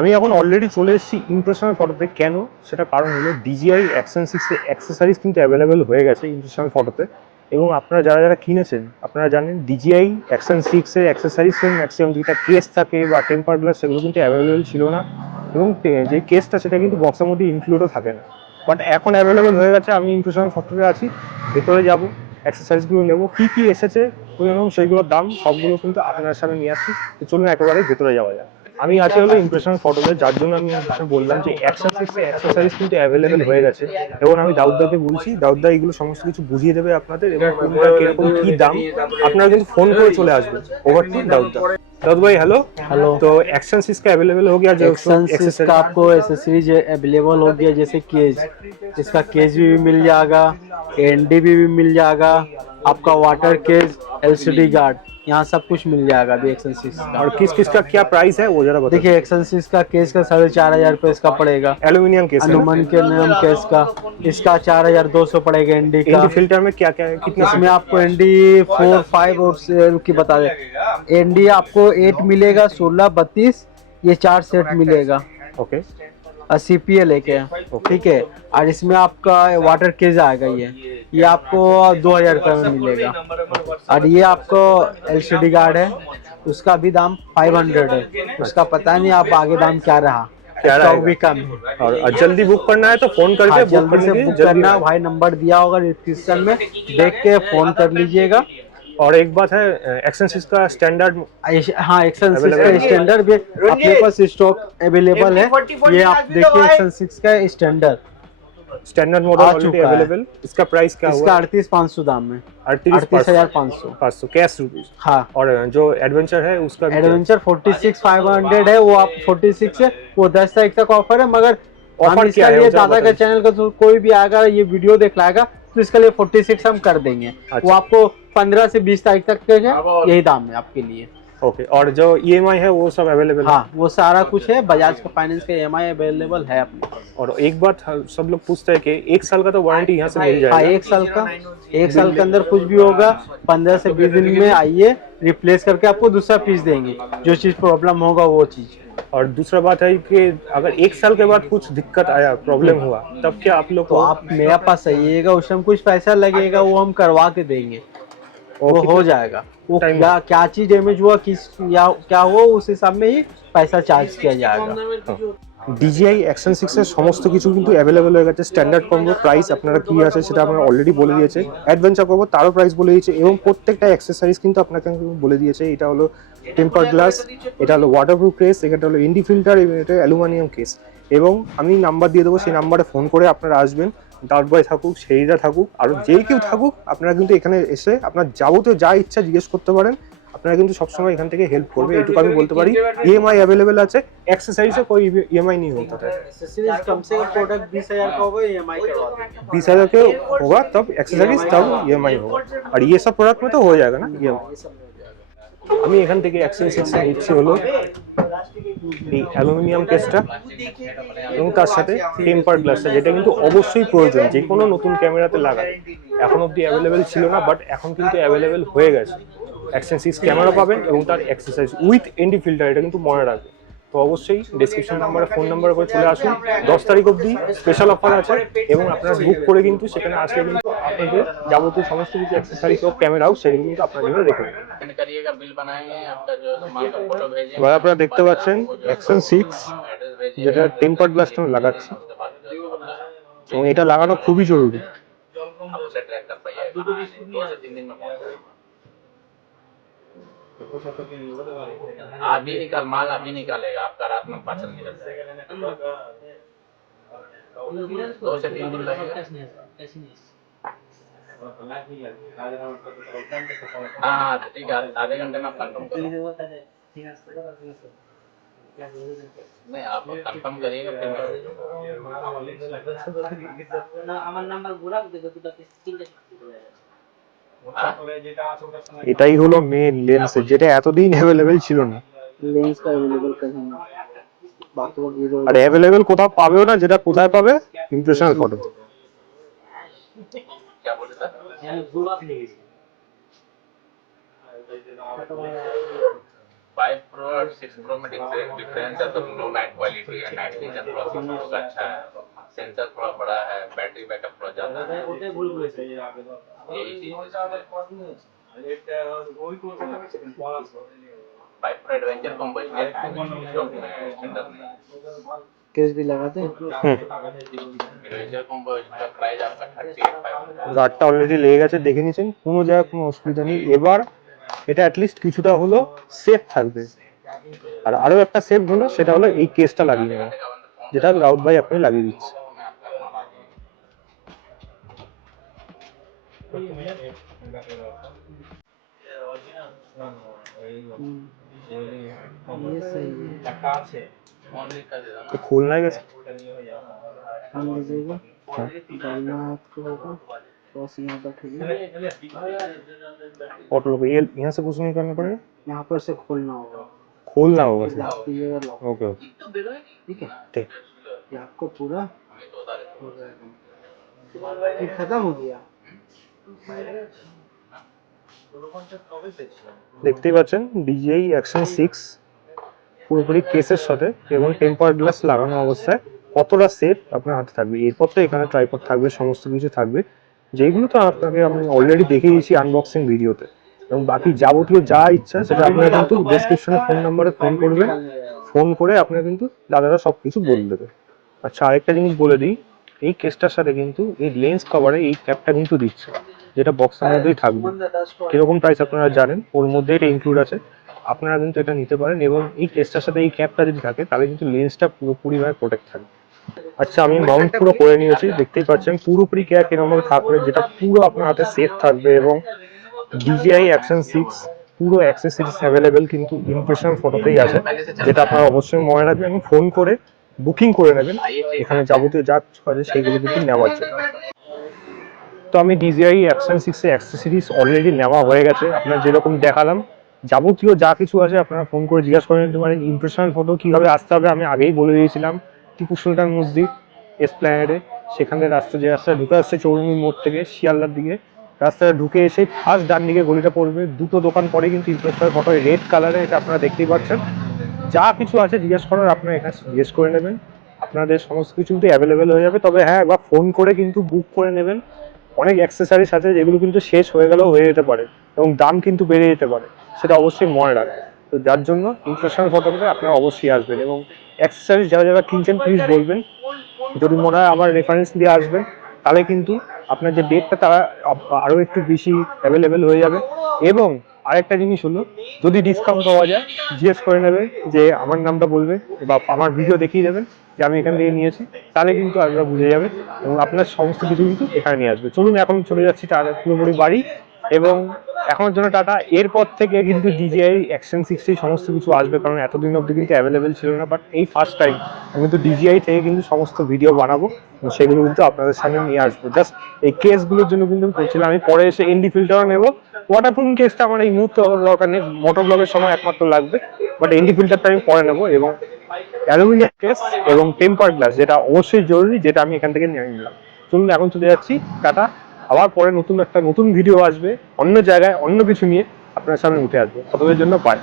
আমি এখন অলরেডি চলে এসেছি ইমপ্রেশনের ফটোতে। কেন? সেটা কারণ হলো DJI Action 6 এর অ্যাক্সেসরিজ কিন্তু অ্যাভেলেবেল হয়ে গেছে ইমপ্রেশনের ফটোতে। এবং আপনারা যারা যারা কিনেছেন আপনারা জানেন DJI Action 6 এর অ্যাক্সেসরিজের ম্যাক্সিমাম যেটা কেস থাকে বা টেম্পার গ্লাস সেগুলো কিন্তু অ্যাভেলেবেল ছিল না। এবং যে কেসটা সেটা কিন্তু বক্সের মধ্যে ইনক্লুডও থাকে না, বাট এখন অ্যাভেলেবেল হয়ে গেছে। আমি ইমপ্রেশনের ফটোতে আছি, ভেতরে যাবো, অ্যাক্সেসরিজগুলো নেবো, কী কী এসেছে এবং সেইগুলোর দাম সবগুলো কিন্তু আপনার সামনে নিয়ে আসছি। তো চলুন একেবারে ভেতরে যাওয়া যায়। আমি আছি হলো ইমপ্রেশন ফটোতে, যার জন্য আমি বললাম যে অ্যাকশন 6 এর অ্যাক্সেসরিজ কিন্তু অ্যাভেলেবেল হয়ে গেছে। এবং আমি দাউদদাকে বলছি, দাউদদা এগুলো সমস্ত কিছু বুঝিয়ে দেবে আপনাদের এবং কোনটা কিরকম কি দাম। আপনারা কিন্তু ফোন করে চলে আসবেন। ওভার টু दाऊद भाई। Hello hello. तो एक्शन 6 का अवेलेबल हो गया जो एक्शन 6 का आपको एसेसरीज अवेलेबल हो गया, जैसे केज, इसका केज भी मिल जाएगा, एनडी भी मिल जाएगा, आपका वाटर केज, एलसीडी गार्ड, यहाँ सब कुछ मिल जाएगा अभी एक्शन 6 का। और किस किस का क्या प्राइस है वो जरा बताइए। देखिए एक्शन 6 का केज का 4,500 रुपये इसका पड़ेगा, एल्यूमिनियम केस है ना? एल्यूमिनियम केस का इसका 4,200 पड़ेगा। एनडी का एनडी फिल्टर में क्या क्या है, कितना इसमें आपको एनडी 4, 5 और की बता दे। एनडी आपको 8 मिलेगा, 16, 32, ये 4 सेट मिलेगा। ओके। CPL लेके, ठीक है। और इसमें आपका वाटर केज आएगा, ये आपको 2,000 रुपये में मिलेगा। और ये आपको LCD गार्ड है, उसका भी दाम 500 है, उसका पता नहीं आप आगे दाम क्या रहा, स्टॉक भी कम है। और जल्दी बुक करना है तो फोन करके हाँ, बुक जल्दी से बुक करना। भाई नंबर दिया होगा डिस्क्रिप्शन में, देख के फोन कर लीजिएगा। और एक बात है, एक्शन 6 का स्टैंडर्ड, हाँ एक्शन 6 का स्टैंडर्ड भी अपने पास स्टॉक अवेलेबल है। ये आप देखिए एक्शन 6 का स्टैंडर्ड मॉडल ऑलरेडी अवेलेबल। इसका प्राइस क्या इसका हुआ? 38,500 दाम है, 38,500 कैश रुपीज। हाँ। और जो एडवेंचर है उसका एडवेंचर 46,500 है, वो आप 46 है, वो 10 तारीख तक ऑफर है। मगर ऑफर क्या है? दादा का चैनल का तो कोई भी आएगा ये वीडियो दिखलाएगा तो इसके लिए 46 हम कर देंगे। अच्छा। वो आपको 15 से 20 तारीख तक के है, यही दाम है आपके लिए। ओके। और जो EMI है वो सब अवेलेबल है? हाँ वो सारा कुछ है, बजाज का फाइनेंस का EMI अवेलेबल है अपने पास। और एक बात सब लोग पूछते हैं कि 1 साल का तो वारंटी यहाँ से मिल जाएगा? हाँ 1 साल का, 1 साल के अंदर कुछ भी होगा 15 से 20 दिन में आइए, रिप्लेस करके आपको दूसरा पीस देंगे, जो चीज प्रॉब्लम होगा वो चीज। और दूसरा बात है कि अगर 1 साल के बाद कुछ दिक्कत आया, प्रॉब्लम हुआ, तब क्या आप लोग तो आप मेरे पास आइएगा, उस टाइम कुछ पैसा लगेगा वो हम करवा के देंगे, वो हो जाएगा। वो क्या चीज डैमेज हुआ, किस या क्या हुआ, उस हिसाब में ही पैसा चार्ज किया जाएगा। DJI Action 6 এর সমস্ত কিছু কিন্তু অ্যাভেলেবল হয়ে গেছে। স্ট্যান্ডার্ড কম্বো প্রাইস আপনারা কি আছে সেটা আমরা অলরেডি বলে দিয়েছে, অ্যাডভেঞ্চার করবো তারও প্রাইস বলে দিয়েছে এবং প্রত্যেকটা অ্যাক্সেসরিজ কিন্তু আপনাকে বলে দিয়েছে। এটা হলো টেম্পার গ্লাস, এটা হলো ওয়াটারপ্রুফ কেস, এটা হলো এনডি ফিল্টার এবং এটা অ্যালুমিনিয়াম কেস। এবং আমি নাম্বার দিয়ে দেবো, সেই নাম্বারে ফোন করে আপনারা আসবেন। দাউদ ভাই থাকুক, সেইরা থাকুক, আরও যেই কেউ থাকুক, আপনারা কিন্তু এখানে এসে আপনার যাবতীয় যা ইচ্ছা জিজ্ঞেস করতে পারেন। আপনারা কিন্তু সবসময় এখান থেকে হেল্প করবে, এটুকু আমি বলতে পারি। EMI अवेलेबल আছে, एक्सरसाइज से कोई EMI नहीं होता है। कम से कम प्रोडक्ट 20,000 का होगा, EMI करवा देंगे। 20,000 के होगा तब एक्सेसरीज, तब EMI होगा। और ये सब प्रोडक्ट में तो हो जाएगा ना EMI। আমি এখান থেকে অ্যাকশন 6 এর নিচ্ছি হলো এই অ্যালুমিনিয়াম কেসটা এবং তার সাথে টেম্পার গ্লাসটা, যেটা কিন্তু অবশ্যই প্রয়োজন যে কোনো নতুন ক্যামেরাতে লাগাতে। এখন অবধি অ্যাভেলেবেল ছিল না, বাট এখন কিন্তু অ্যাভেলেবেল হয়ে গেছে। অ্যাকশন 6 ক্যামেরা পাবেন এবং তার এক্সারসাইজ উইথ এনডি ফিল্টার, এটা কিন্তু মনে রাখবেন। তো অবশ্যই ডেসক্রিপশন নাম্বারে ফোন নাম্বার করে চলে আসুন। 10 তারিখ অবধি স্পেশাল অফার আছে এবং আপনারা বুক করে কিন্তু সেখানে আসলে কিন্তু আপনাদের যাবতীয় সমস্ত কিছু অ্যাক্সেসরিজ হোক, ক্যামেরা হোক, সেগুলো কিন্তু আপনার জন্য রেখে দেবেন। এবার আপনারা দেখতে পাচ্ছেন অ্যাকশন 6 যেটা টেম্পার গ্লাসটা লাগাচ্ছি এবং এটা লাগানো খুবই জরুরি। अभी निकाल माल, अभी निकालेगा आपका, रात में पाचन निकल जाएगा। 2 से 3 दिन लगेगा। हाँ ठीक है, आधे घंटे में आप कंफर्म करो। नहीं आप कंफर्म करिएगा फिर আমার নাম্বার ঘুরা দেখো দুটো তিনটে। এটাই হলো মেন লেন্স, যেটা এতদিন অ্যাভেলেবেল ছিল না। लेंस का अवेलेबल कहीं नहीं, আর অ্যাভেলেবেল কোথাও পাবেও না, যেটা কোথায় পাবে ইমপ্রেশনাল ফটো। क्या बोले सर? यानी 2 बार ले 5 Pro और 6 Pro में डिफरेंस है, तो लो लाइट क्वालिटी है, नाइट विजन प्रोसेसर का अच्छा है, सेंसर थोड़ा बड़ा है, बैटरी बैकअप थोड़ा ज्यादा है, यही चीज है इसमें। 5 Pro एडवेंचर कम बजट है, शॉप में स्टैंडर्ड नहीं। केस भी लगाते हैं। एडवेंचर कम बजट का प्राइस आपका 38,500। গার্ডটা অলরেডি লেগে গেছে, দেখে নিয়েছেন, কোনো জায়গায় কোনো অসুবিধা নেই। এবার এটা অ্যাটলিস্ট কিছুটা হলো সেফ থাকবে। আর আরও একটা সেফ হলো, সেটা হলো এই কেসটা লাগিয়ে নেওয়া, যেটা রাউত ভাই আপনি লাগিয়ে দিচ্ছে। ये सही है। তো খুলনা গেছে हम देगा डालना आपको होगा बस यहाँ बैठेगा, और लोग ये यहाँ से कुछ नहीं करना पड़ेगा, यहाँ पर से खोलना होगा, खोलना होगा सिर्फ। लॉक कीजिएगा, लॉक। ओके ओके ठीक है, ठीक। ये आपको पूरा हो जाएगा। ये खत्म हो गया। দেখতেই পাচ্ছেন DJI Action 6 পুরোপুরি কেসের সাথে এবং টেম্পার গ্লাস লাগানো অবস্থায় কতটা সেফ আপনার হাতে থাকবে। এরপর তো এখানে ট্রাইপড থাকবে, সমস্ত কিছু থাকবে, যেগুলো তো আপনাকে আমি অলরেডি দেখিয়ে দিয়েছি আনবক্সিং ভিডিওতে। এবং বাকি যাবতীয় যা ইচ্ছা সেটা আপনারা কিন্তু ডেসক্রিপশনে ফোন নাম্বারে ফোন করবেন, ফোন করে আপনারা কিন্তু দাদারা সব কিছু বলে দেবে। আচ্ছা, আরেকটা জিনিস বলে দিই, এই কেসটার সাথে কিন্তু এই লেন্স কভারে এই ক্যাপটা কিন্তু দিচ্ছে, যেটা বক্সের মধ্যেই থাকবে। কিরকম প্রাইস আপনারা জানেন, ওর মধ্যে এটা ইনক্লুড আছে। আপনারা কিন্তু এটা নিতে পারেন এবং এই কেসটার সাথে এই ক্যাপটা যদি থাকে তাহলে কিন্তু লেন্সটা পুরোপুরিভাবে প্রোটেক্ট থাকবে। আচ্ছা, আমি মাউন্ট পুরো করে নিয়েছি, দেখতেই পাচ্ছেন পুরোপুরি ক্যাপ এরকম থাকবে, যেটা পুরো আপনার হাতে সেফ থাকবে। এবং DJI Action 6 পুরো অ্যাক্সেসরিজ অ্যাভেলেবেল কিন্তু ইমপ্রেশন ফটোতেই আছে, যেটা আপনারা অবশ্যই মনে রাখবেন এবং ফোন করে বুকিং করে নেবেন এখানে যাবতীয় যা কিছু আছে সেইগুলো কিন্তু নেওয়ার জন্য। তো আমি DJI Action 6 এর অ্যাক্সেসরিজ অলরেডি নেওয়া হয়ে গেছে, আপনার যেরকম দেখালাম যাবতীয় যা কিছু আছে আপনারা ফোন করে জিজ্ঞাসা করে নিতে পারেন। ইমপ্রেশন ফটো কীভাবে আসতে হবে আমি আগেই বলে দিয়েছিলাম, টিপু সুলতান মসজিদ এসপ্ল্যানেডে, সেখানে রাস্তা যে রাস্তায় ঢুকে আসছে চৌরঙ্গি মোড় থেকে শিয়ালদার দিকে, রাস্তাটা ঢুকে এসে ফার্স্ট ডান দিকে গলিটা পড়বে, দুটো দোকান পরে কিন্তু ইমপ্রেশন ফটো রেড কালারে, এটা আপনারা দেখতেই পাচ্ছেন। যা কিছু আছে জিজ্ঞেস করার আপনারা এখানে জিজ্ঞেস করে নেবেন, আপনাদের সমস্ত কিছু কিন্তু অ্যাভেলেবেল হয়ে যাবে। তবে হ্যাঁ, একবার ফোন করে কিন্তু বুক করে নেবেন, অনেক অ্যাক্সেসরিজ আছে যেগুলো কিন্তু শেষ হয়ে গেলেও হয়ে যেতে পারে এবং দাম কিন্তু বেড়ে যেতে পারে, সেটা অবশ্যই মনে রাখবেন। তো যার জন্য ইমপ্রেশন ফটোগ্রাফি আপনারা অবশ্যই আসবেন এবং অ্যাক্সেসরিজ যারা যারা কিনছেন প্লিজ বলবেন, যদি মনে হয় আমার রেফারেন্স দিয়ে আসবেন, তাহলে কিন্তু আপনার যে ডেটটা তারা আরও একটু বেশি অ্যাভেলেবেল হয়ে যাবে। এবং আরেকটা জিনিস হলো, যদি ডিসকাউন্ট পাওয়া যায় জিজ্ঞেস করে নেবে, যে আমার নামটা বলবে বা আমার ভিডিও দেখিয়ে দেবেন যে আমি এখান থেকে নিয়েছি, তাহলে কিন্তু আপনারা বুঝে যাবে এবং আপনার সমস্ত কিছু কিন্তু এখানে নিয়ে আসবে। চলুন এখন চলে যাচ্ছি টাটা পুরোপুরি বাড়ি, এবং এখনের জন্য টাটা। এরপর থেকে কিন্তু DJI Action 6 সমস্ত কিছু আসবে, কারণ এতদিন অবধি কিন্তু অ্যাভেলেবেল ছিল না, বাট এই ফার্স্ট টাইম আমি কিন্তু DJI থেকে কিন্তু সমস্ত ভিডিও বানাবো, সেগুলো কিন্তু আপনাদের সামনে নিয়ে আসবো। জাস্ট এই কেসগুলোর জন্য কিন্তু করছিলাম, আমি পরে এসে ND ফিল্টারও নেবো। ওয়াটারপ্রুফিং কেসটা আমার এই মুহূর্তে দরকার নেই, মোটর ব্লগের সময় একমাত্র লাগবে, বাট ND ফিল্টারটা আমি পরে নেবো। এবং অ্যালুমিনিয়াম কেস এবং টেম্পার গ্লাস, যেটা অবশ্যই জরুরি, যেটা আমি এখান থেকে নিয়ে নিলাম। চলুন এখন চলে যাচ্ছি টাটা, আবার পরে নতুন ভিডিও আসবে অন্য জায়গায় অন্য কিছু নিয়ে আপনার সামনে উঠে আসবে, ততদিনের জন্য বাই।